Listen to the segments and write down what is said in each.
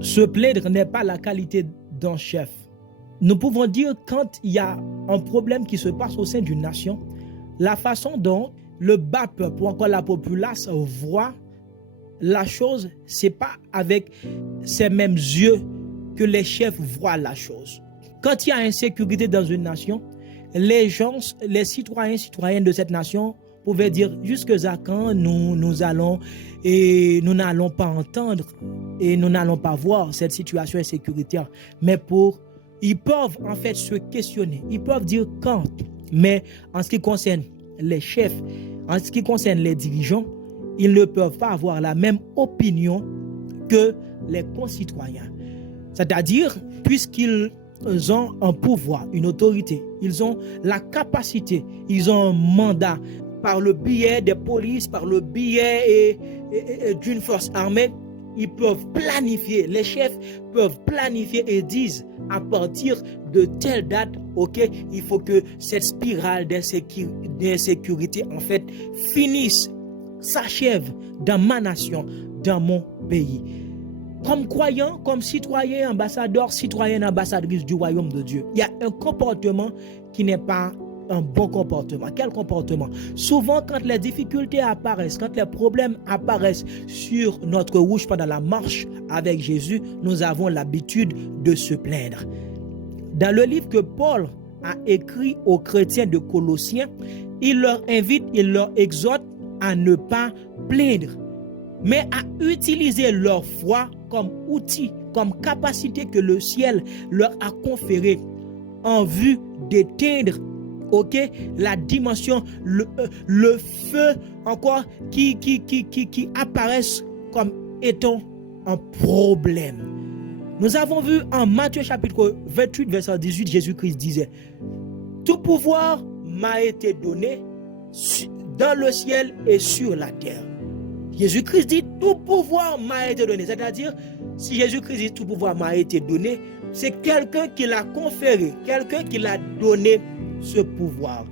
Se plaindre n'est pas la qualité d'un chef. Nous pouvons dire quand il y a un problème qui se passe au sein d'une nation, la façon dont le bas peuple ou encore la populace voit la chose, c'est pas avec ces mêmes yeux que les chefs voient la chose. Quand il y a insécurité dans une nation, les gens, les citoyennes de cette nation pouvaient dire jusqu'à quand nous allons et nous n'allons pas entendre et nous n'allons pas voir cette situation insécuritaire. Mais ils peuvent en fait se questionner, ils peuvent dire quand. Mais en ce qui concerne les chefs, en ce qui concerne les dirigeants, ils ne peuvent pas avoir la même opinion que les concitoyens. C'est-à-dire, puisqu'ils ont un pouvoir, une autorité, ils ont la capacité, ils ont un mandat par le biais des polices, par le biais d'une force armée, ils peuvent planifier, les chefs peuvent planifier et disent à partir de telle date, ok, il faut que cette spirale d'insécurité en fait finisse, s'achève dans ma nation, dans mon pays. Comme croyant, comme citoyen, ambassadeur, citoyenne, ambassadrice du royaume de Dieu, il y a un comportement qui n'est pas un bon comportement. Quel comportement? Souvent, quand les difficultés apparaissent, quand les problèmes apparaissent sur notre route pendant la marche avec Jésus, nous avons l'habitude de se plaindre. Dans le livre que Paul a écrit aux chrétiens de Colossiens, il leur invite, il leur exhorte à ne pas plaindre, mais à utiliser leur foi comme outil, comme capacité que le ciel leur a conféré en vue d'éteindre, la dimension, le feu encore qui apparaissent comme étant un problème. Nous avons vu en Matthieu chapitre 28, verset 18, Jésus-Christ disait: tout pouvoir m'a été donné dans le ciel et sur la terre. Jésus-Christ dit tout pouvoir m'a été donné. C'est-à-dire, si Jésus-Christ dit tout pouvoir m'a été donné, c'est quelqu'un qui l'a conféré, quelqu'un qui l'a donné ce pouvoir.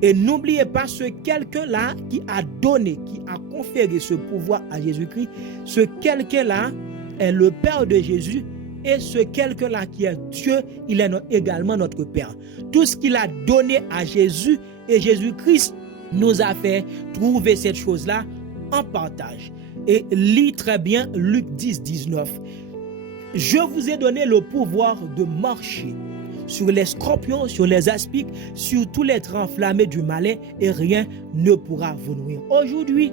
Et n'oubliez pas, ce quelqu'un-là qui a donné, qui a conféré ce pouvoir à Jésus-Christ, ce quelqu'un-là est le Père de Jésus, et ce quelqu'un-là qui est Dieu, il est également notre Père. Tout ce qu'il a donné à Jésus et Jésus-Christ nous a fait trouver cette chose-là en partage. Et lis très bien Luc 10, 19. Je vous ai donné le pouvoir de marcher sur les scorpions, sur les aspics, sur tous les traits enflammés du malin, et rien ne pourra vous nuire. Aujourd'hui,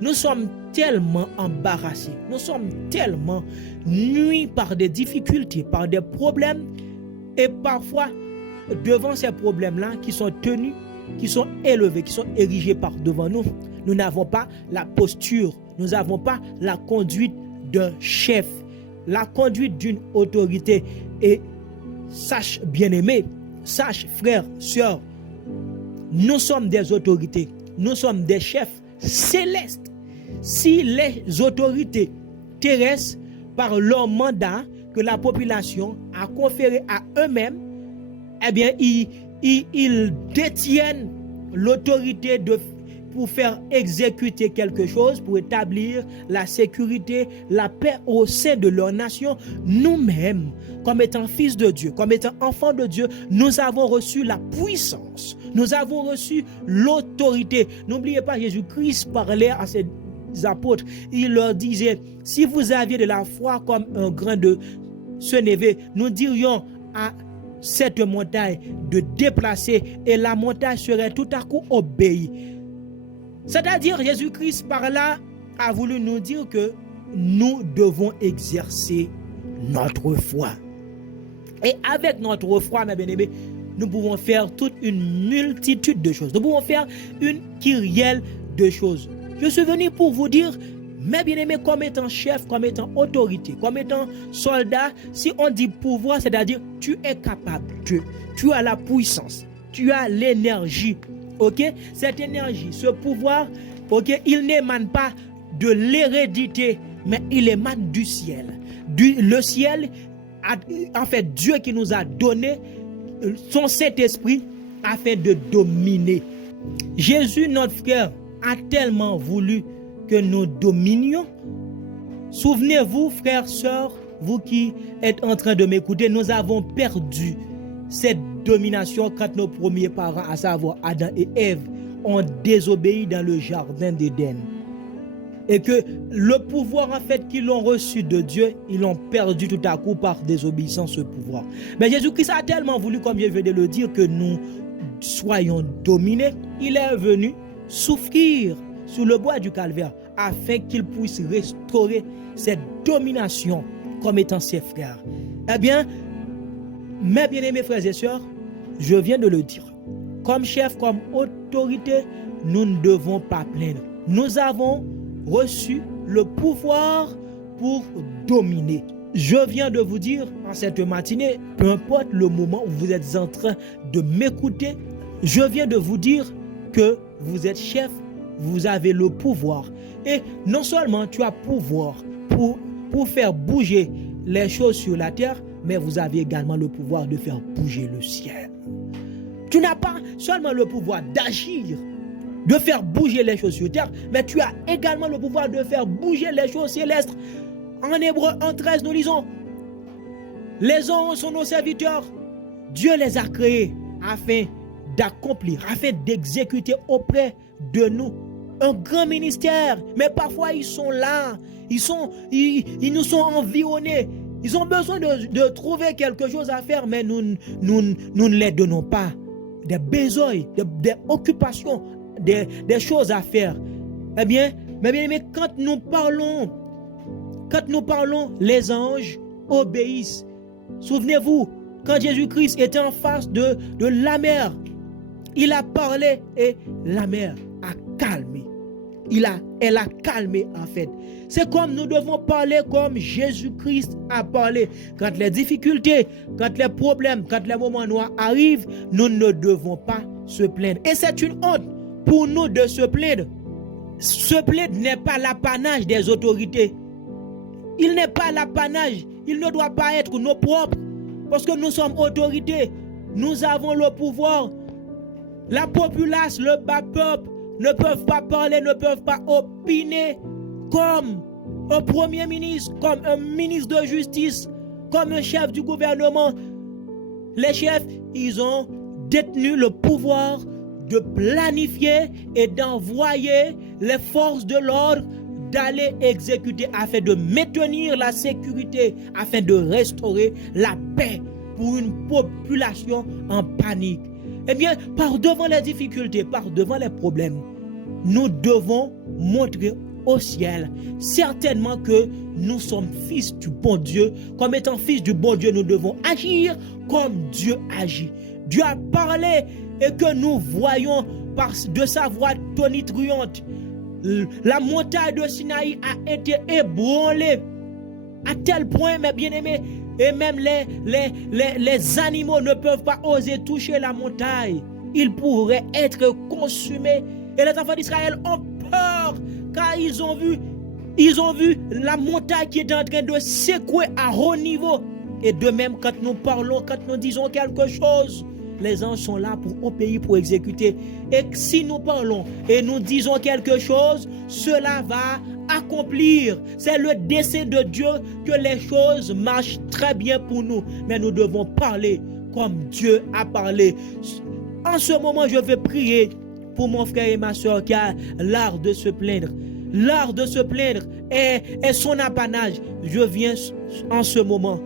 nous sommes tellement embarrassés, nous sommes tellement nuits par des difficultés, par des problèmes, et parfois, devant ces problèmes-là qui sont tenus, qui sont élevés, qui sont érigés par devant nous, nous n'avons pas la posture, nous n'avons pas la conduite d'un chef, la conduite d'une autorité. Et sache, bien-aimé, sache, frère, sœur, nous sommes des autorités, nous sommes des chefs célestes. Si les autorités terrestres, par leur mandat que la population a conféré à eux-mêmes, eh bien, ils détiennent l'autorité pour faire exécuter quelque chose, pour établir la sécurité, la paix au sein de leur nation. Nous-mêmes, comme étant fils de Dieu, comme étant enfants de Dieu, nous avons reçu la puissance, nous avons reçu l'autorité. N'oubliez pas, Jésus-Christ parlait à ses apôtres, il leur disait: si vous aviez de la foi comme un grain de sénévé, nous dirions à cette montagne de déplacer, et la montagne serait tout à coup obéie. C'est-à-dire, Jésus-Christ par là a voulu nous dire que nous devons exercer notre foi. Et avec notre foi, mes bien-aimés, nous pouvons faire toute une multitude de choses. Nous pouvons faire une kyrielle de choses. Je suis venu pour vous dire, mes bien-aimés, comme étant chef, comme étant autorité, comme étant soldat, si on dit pouvoir, c'est-à-dire tu es capable, tu as la puissance, tu as l'énergie. Cette énergie, ce pouvoir, il n'émane pas de l'hérédité, mais il émane du ciel. Le ciel, en fait, Dieu qui nous a donné son Saint-Esprit afin de dominer. Jésus, notre frère, a tellement voulu que nous dominions Souvenez-vous, frères, sœurs, vous qui êtes en train de m'écouter, nous avons perdu cette domination quand nos premiers parents, à savoir Adam et Ève, ont désobéi dans le jardin d'Éden. Et que le pouvoir en fait qu'ils ont reçu de Dieu, ils l'ont perdu tout à coup par désobéissance ce pouvoir. Mais Jésus-Christ a tellement voulu, comme je viens de le dire, que nous soyons dominés. Il est venu souffrir sur le bois du calvaire afin qu'il puisse restaurer cette domination comme étant ses frères. Eh bien, mes bien-aimés frères et sœurs, je viens de le dire. Comme chef, comme autorité, nous ne devons pas plaindre. Nous avons reçu le pouvoir pour dominer. Je viens de vous dire en cette matinée, peu importe le moment où vous êtes en train de m'écouter, je viens de vous dire que vous êtes chef, vous avez le pouvoir. Et non seulement tu as pouvoir pour faire bouger les choses sur la terre, mais vous avez également le pouvoir de faire bouger le ciel. Tu n'as pas seulement le pouvoir d'agir, de faire bouger les choses sur terre, mais tu as également le pouvoir de faire bouger les choses célestes. En Hébreu 1:13, nous lisons, les anges sont nos serviteurs. Dieu les a créés afin d'accomplir, afin d'exécuter auprès de nous un grand ministère. Mais parfois ils sont là, ils nous sont environnés. Ils ont besoin de trouver quelque chose à faire, mais nous ne les donnons pas. Des besoins, des occupations, des choses à faire. Eh bien, mais quand nous parlons, les anges obéissent. Souvenez-vous, quand Jésus-Christ était en face de la mer, il a parlé et la mer a calmé. Elle a calmé en fait. C'est comme nous devons parler comme Jésus-Christ a parlé. Quand les difficultés, quand les problèmes, quand les moments noirs arrivent, nous ne devons pas se plaindre. Et c'est une honte pour nous de se plaindre. Se plaindre n'est pas l'apanage des autorités. Il n'est pas l'apanage. Il ne doit pas être nos propres. Parce que nous sommes autorités. Nous avons le pouvoir. La populace, le bas peuple, ne peuvent pas parler, ne peuvent pas opiner comme un premier ministre, comme un ministre de justice, comme un chef du gouvernement. Les chefs, ils ont détenu le pouvoir de planifier et d'envoyer les forces de l'ordre d'aller exécuter afin de maintenir la sécurité, afin de restaurer la paix pour une population en panique. Eh bien, par devant les difficultés, par devant les problèmes, nous devons montrer au ciel certainement que nous sommes fils du bon Dieu. Comme étant fils du bon Dieu, nous devons agir comme Dieu agit. Dieu a parlé et que nous voyons de sa voix tonitruante. La montagne de Sinaï a été ébranlée à tel point, mes bien-aimés, et même les animaux ne peuvent pas oser toucher la montagne. Ils pourraient être consumés. Et les enfants d'Israël ont peur car ils ont vu la montagne qui est en train de secouer à haut niveau. Et de même, quand nous parlons, quand nous disons quelque chose, les anges sont là pour obéir, pour exécuter. Et si nous parlons et nous disons quelque chose, cela va accomplir. C'est le dessein de Dieu que les choses marchent très bien pour nous. Mais nous devons parler comme Dieu a parlé. En ce moment, je vais prier pour mon frère et ma soeur qui a l'art de se plaindre. L'art de se plaindre est son apanage. Je viens en ce moment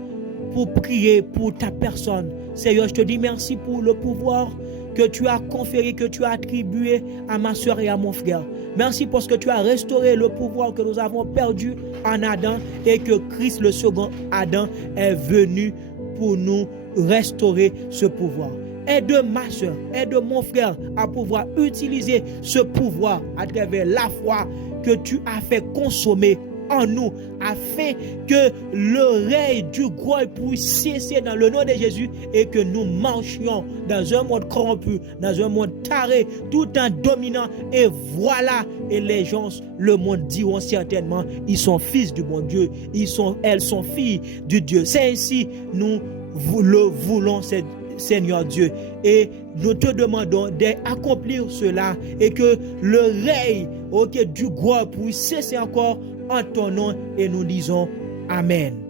pour prier pour ta personne. Seigneur, je te dis merci pour le pouvoir que tu as conféré, que tu as attribué à ma soeur et à mon frère. Merci parce que tu as restauré le pouvoir que nous avons perdu en Adam et que Christ, le second Adam, est venu pour nous restaurer ce pouvoir. Aide ma soeur, aide mon frère à pouvoir utiliser ce pouvoir à travers la foi que tu as fait consommer en nous, afin que le règne du gros puisse cesser dans le nom de Jésus et que nous marchions dans un monde corrompu, dans un monde taré, tout en dominant. Et voilà, et les gens, le monde diront certainement, ils sont fils du bon Dieu, elles sont filles du Dieu. C'est ainsi, nous le voulons, Seigneur Dieu, et nous te demandons d'accomplir cela et que le règne du gros puisse cesser encore en ton nom et nous disons Amen.